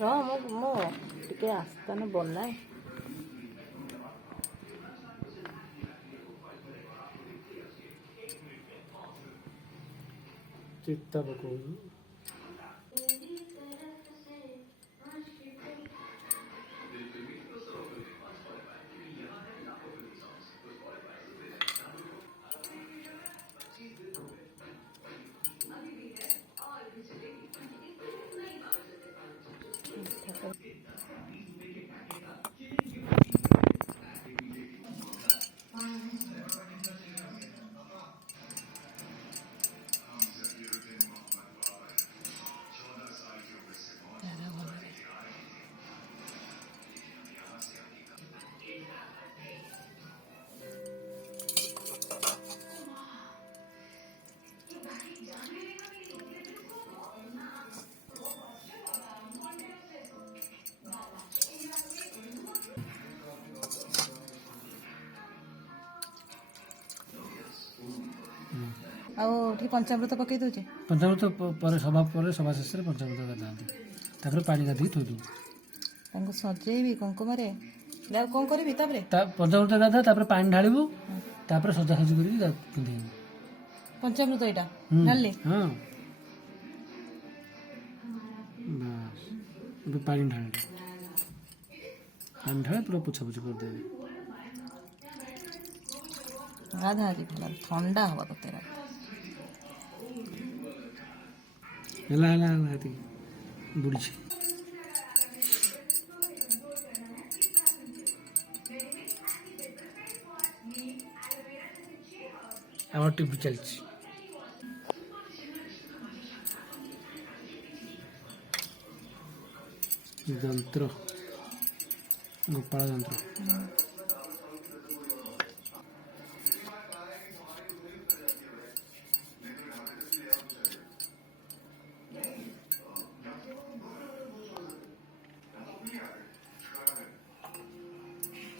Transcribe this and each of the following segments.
ମୁଁ ଟିକେ ଆସ୍ଥାନ ବନାଏ। ଚିତା ପକଉଛୁ। ଆଉ ଟିକେ ପଞ୍ଚାମୃତ ପକେଇ ଦେଉଛି। ପଞ୍ଚାମୃତ ପରେ ସଭା ଶେଷରେ ପଞ୍ଚାମୃତ ଗାଧାନ୍ତି। ତାପରେ ପାଣି ଗାଧୋଇକି ଥୋଇଦେବୁ। ତାଙ୍କୁ ସଜେଇବି କୁଙ୍କୁମରେ। ଆଉ କ'ଣ କରିବି ତାପରେ? ପଞ୍ଚାମୃତ ଗାଧା, ତାପରେ ପାଣି ଢାଳିବୁ, ତାପରେ ସଜାସଜି କରିକି ପିନ୍ଧେଇବୁ। ପଞ୍ଚାମୃତ ଏଇଟା ଢାଳିଲି। ହଁ ବାସ୍। ଏବେ ପାଣି ଢାଳେ ପୁରା ପୋଛାପୋଛି କରିଦେବେ। ଗାଧା ଆଜି ଭଲ ଥଣ୍ଡା ହବ ତତେ। ହେଲା ଏତିକି ବୁଡ଼ିଛି। আমার টিভি ଚାଲିଛି। ଯନ୍ତ୍ର ଗୋପାଳ ଯନ୍ତ୍ର।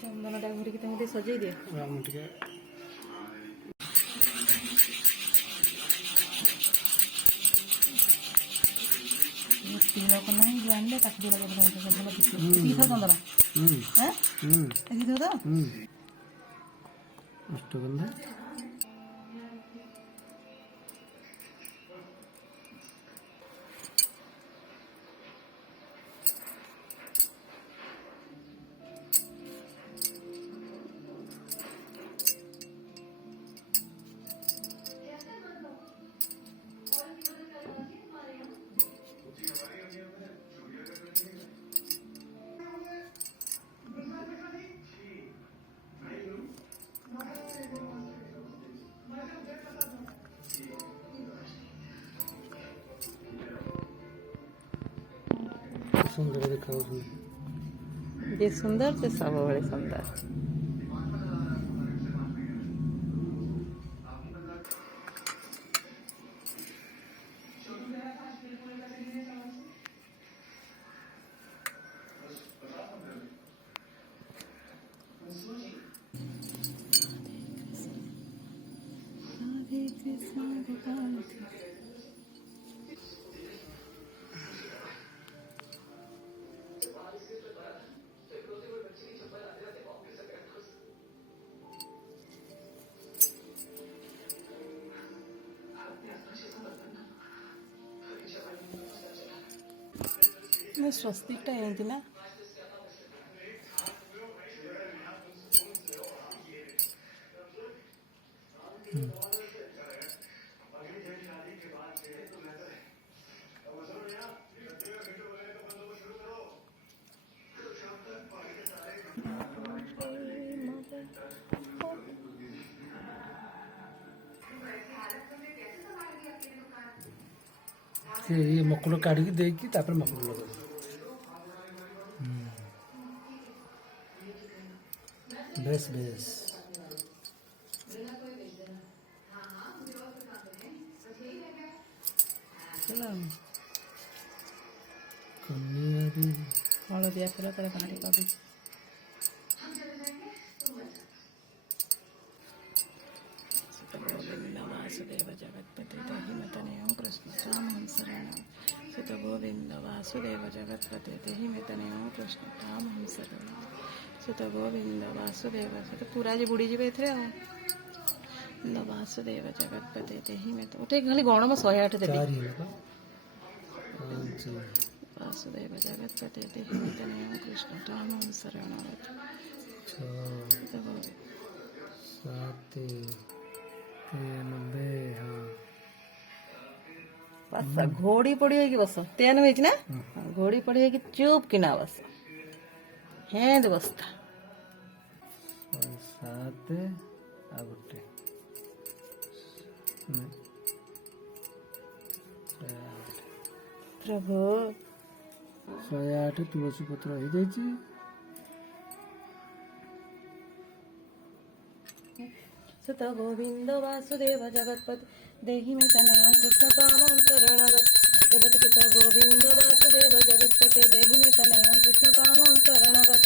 ଚନ୍ଦନଟା ଘରିକି ତାଙ୍କୁ ଟିକେ ସଜେଇ ଦିଏ। ମୁଁ ଟିକେ ତିଳକ ନାହିଁ ଜାଣିଲେ ତାକୁ ଭଲ ଦେଖିଥିବ ଚନ୍ଦନ। ଦେଖିଥିବ ତ ଅଷ୍ଟଗନ୍ଧା। ସୁନ୍ଦର ଦେଖାଯାଉଛନ୍ତି। ଯେ ସୁନ୍ଦର ସେ ସବୁବେଳେ ସୁନ୍ଦର। ସ୍ୱସ୍ତିକଟା ଏମିତି ନା। ସେ ମକୁଡ଼ କାଢ଼ିକି ଦେଇକି ତାପରେ ମକୁଡ଼ ଲଗାଇବୁ। ବେଶ ବେଶ କନିଆରୀ ହଳଦିଆ ଫୁଲ ତାର ପାଣି ପଡୁଛି। ବାସୁଦେବ ଜଗତ୍ପତି ଦେହି ମତନୟ କୃଷ୍ଣ ରାମ ଶରଣ ସୁତ गोविंद वासुदेव जगतपते देहि में तनय कृष्ण काम हम शरण सुत गोविंद वासुदेव तो पूरा जी बुड़ी जी एथे वासुदेव जगतपते देहि में तो खाली गणम 108 देवी वासुदेव जगतपते देहि में तनय कृष्ण काम हम शरण बस घोड़ी पड़ी है कि बस 93 ना घोड़ी पड़ी है कि चुप किना बस हेंद बस्ता 7 आ गोटे प्रभु 108 तुलसी पत्र हो जाइए सुत गोविंद वासुदेव जगतपति देहि में तनय कृष्ण कामं शरणगत सुत गोविंद वासुदेव जगतपते देहि में तनय कृष्ण कामं शरणगत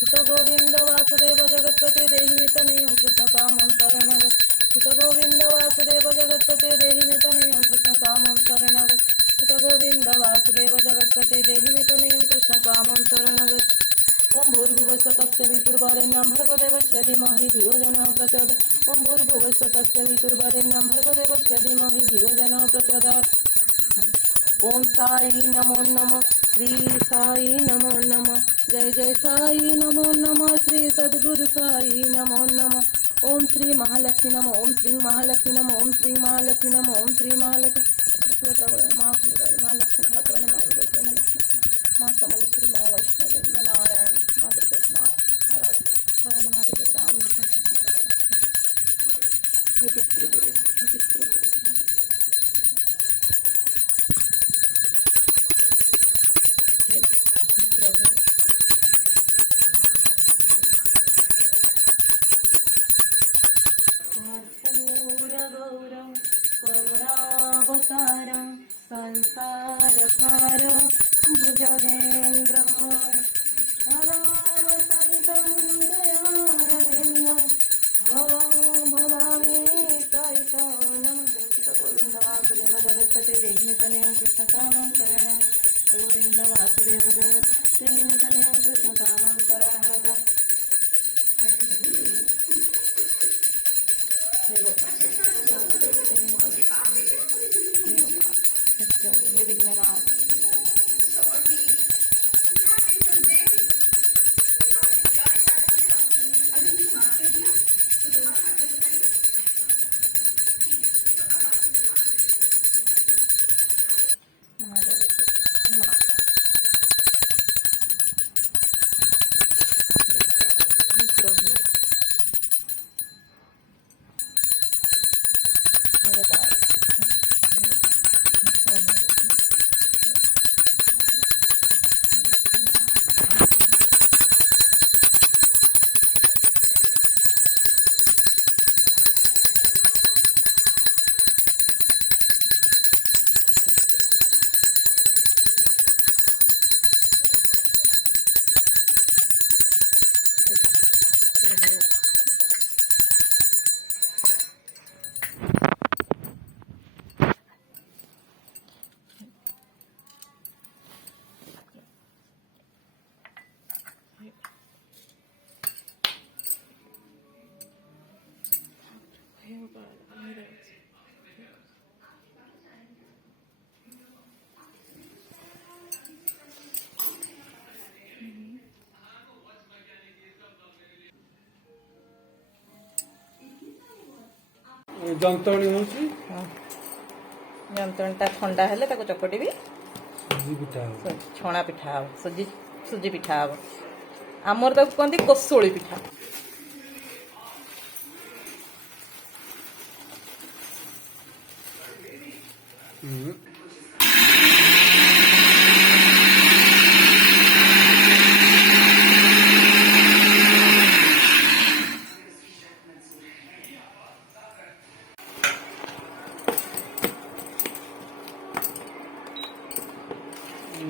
सुत गोविंद वासुदेव जगतपते देहि में तनय कृष्ण कामं शरणगत सुत गोविंद वासुदेव जगतपते देहि में तनय कृष्ण कामं शरणगत सुत गोविंद वासुदेव जगतपते देहि में तनय कृष्ण कामं शरणगत ओम भूर्भुवस्व तस्य वितुर्वरेण्यं भर्गो देवस्य धीमहि धियो यः प्रचोदयात् ओम भूर्भुवस्व तस्य वितुर्वरेण्यं भर्गो देवस्य धीमहि धियो यः प्रचोदयात् ओम साई नमो नमः श्री साई नमो नमः जय जय साई नमो नमः श्री सद्गुरु साई नमो नमः ओम श्री महालक्ष्मी नमः ओम श्री महालक्ष्मी नमः ओम श्री महालक्ष्मी नमः ओम श्री महालक्ष्मी महालक्ष्मी ठाकुराणी महावीर माँ समलेश्वरी माँ वैष्णोदेवी माँ नारायण माँ दुर्गा माँ नारायण माँ दुर्गा राम हे पितृगुरु हे पितृगुरु हे प्रभु कर्पूरगौरं करुणावतारं संसारसारं भुजगेन्द्रं सदावसन्तं दयारविन्दं भवं भवामि सहितानं गोविन्द वासुदेव जगत्पते देहि में तनय कृष्ण कामं शरणं गोविन्द वासुदेव जगत् देहि में तनय कृष्ण कामं शरणं हे विघ्ननाथ ଯନ୍ତଣୀ ହେଉଛି ଯନ୍ତ୍ରଣୀଟା ଥଣ୍ଡା ହେଲେ ତାକୁ ଚକଟିବି ସୁଜି ପିଠା ହେବ ଛଣା ପିଠା ହେବ ସୁଜି ପିଠା ହେବ ଆମର ତାକୁ କୁହନ୍ତି କୋଶଳି ପିଠା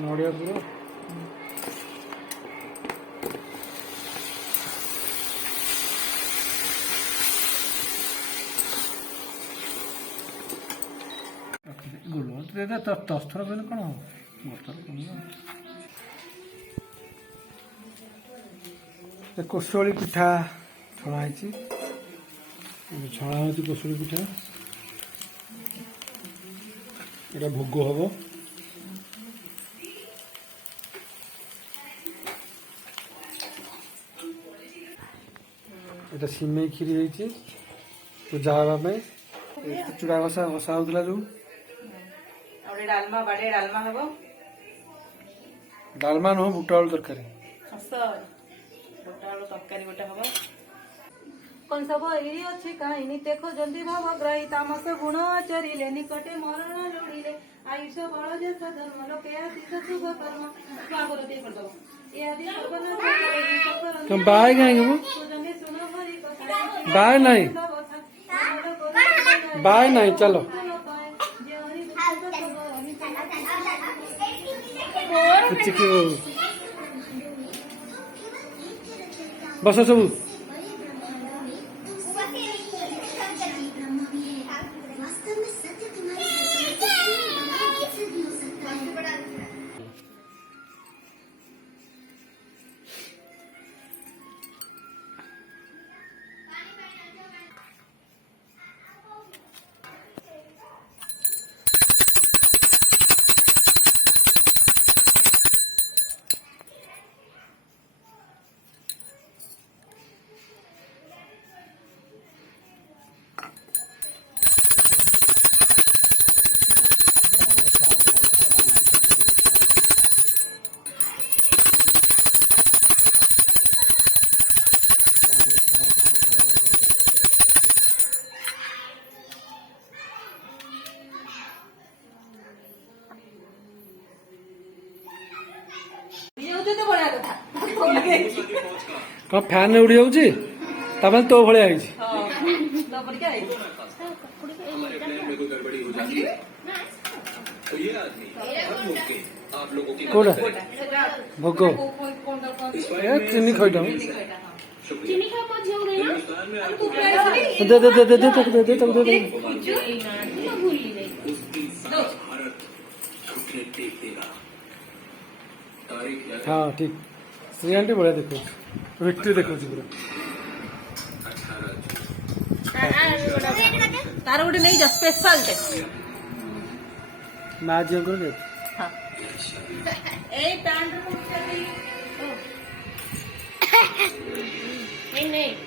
ନଡ଼ିଆ ପୁର ଗୋଲ ତସ୍ଥର କହିଲେ କ'ଣ ହେବ कोशोली पिठा छणा है छणा हो कोशोली पिठा ये भोग हम এটা সিমেই କ୍ଷୀରି ହେଇଛି ପୂଜା ହେବା ପାଇଁ ଚୁଡ଼ା ଘଷା ହେଉଥିଲା ଯୋଉ डालमा बड़े डालमा हबो ଡାଲମା ନୁହଁ ବୁଟ ଆଳୁ ତରକାରୀ बुट आलू तरकारी गोटे हबो कौन सब एरी अछि काहिनी देखो जल्दी भाव ग्रही तामस गुण आचरिले निकटे मरण लोड़िले आयुष बल जे धर्म लोके आशीष शुभ कर्म स्वागत कर दो ये आदि सफल तुम बाय गए हो बाय नहीं बाय नहीं चलो बस सब कौन फैन उड़ी जाऊँगी तो भाया कोड़ा भोग चीनी खईटा दे दे दे दे दे दे दे दे दे हाँ ठीक श्री आंटी बढ़िया देखो विक्ट्री देखो पूरा तार गोटे नहीं जा स्पेशल टे मैं आज कर दे हां ए पैंट नहीं नहीं